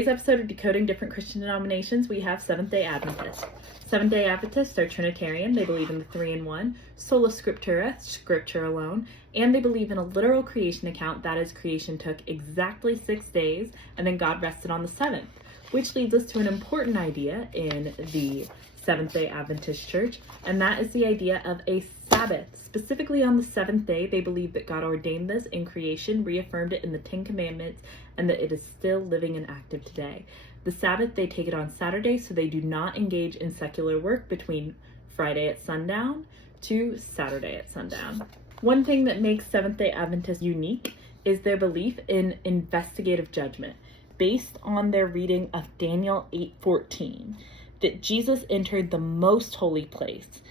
Today's episode of Decoding Different Christian Denominations, we have Seventh-day Adventists. Seventh-day Adventists are Trinitarian. They believe in the three in one, sola scriptura, scripture alone, and they believe in a literal creation account, that is, creation took exactly 6 days, and then God rested on the seventh, which leads us to an important idea in the Seventh-day Adventist Church, and that is the idea of a Sabbath. Specifically on the seventh day, they believe that God ordained this in creation, reaffirmed it in the Ten Commandments, and that it is still living and active today. The Sabbath, they take it on Saturday, so they do not engage in secular work between Friday at sundown to Saturday at sundown. One thing that makes Seventh-day Adventists unique is their belief in investigative judgment, based on their reading of Daniel 8:14, that Jesus entered the most holy place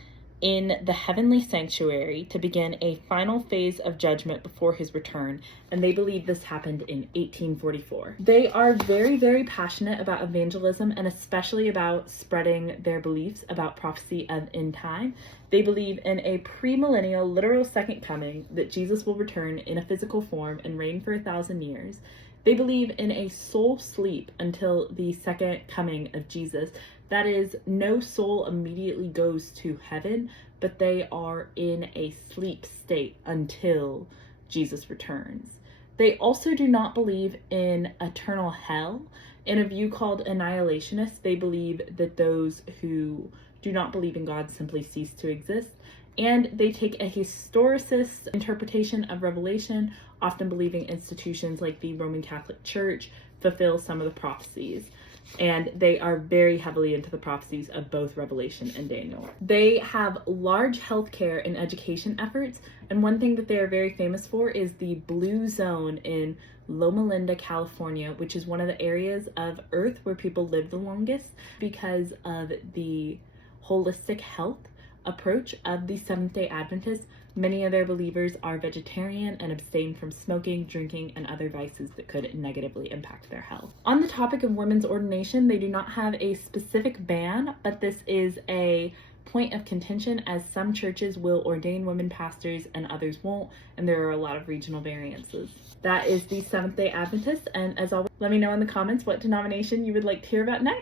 in the heavenly sanctuary to begin a final phase of judgment before his return, and they believe this happened in 1844. They are very, very passionate about evangelism and especially about spreading their beliefs about prophecy of end time. They believe in a premillennial literal second coming, that Jesus will return in a physical form and reign for 1,000 years. They believe in a soul sleep until the second coming of Jesus. That is, no soul immediately goes to heaven, but they are in a sleep state until Jesus returns. They also do not believe in eternal hell. In a view called annihilationist, they believe that those who do not believe in God simply cease to exist. And they take a historicist interpretation of Revelation, often believing institutions like the Roman Catholic Church fulfill some of the prophecies. And they are very heavily into the prophecies of both Revelation and Daniel. They have large healthcare and education efforts, and one thing that they are very famous for is the Blue Zone in Loma Linda, California, which is one of the areas of Earth where people live the longest because of the holistic health approach of the Seventh-day Adventists. Many of their believers are vegetarian and abstain from smoking, drinking, and other vices that could negatively impact their health. On the topic of women's ordination, they do not have a specific ban, but this is a point of contention, as some churches will ordain women pastors and others won't, and there are a lot of regional variances. That is the Seventh-day Adventists, and as always, let me know in the comments what denomination you would like to hear about next.